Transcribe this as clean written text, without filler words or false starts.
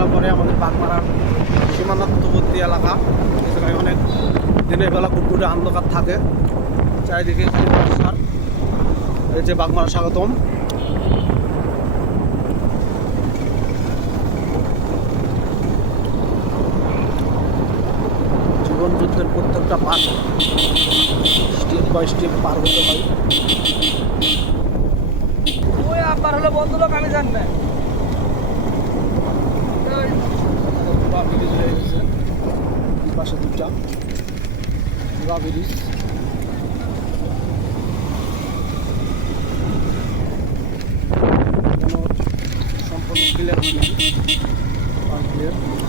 গেল পরে আমাদের বাগমারার সীমান্তবর্তী এলাকা। এখানে অনেক দিনের বেলা কুকুরে অন্ধকার থাকে, চারিদিকে খালি বর্ষার। এই যে বাগমারা স্বাগতম। জীবন যুদ্ধের প্রত্যেকটা পার্ট স্টেপ বাই স্টেপ পার হতে হয়। ওই আবার হলো বন্ধু লোক আমি জানবে ব্রিজ হয়ে গেছে, পাশে দুটা ব্রিজ। সম্পূর্ণ ক্লিয়ার হয়নি।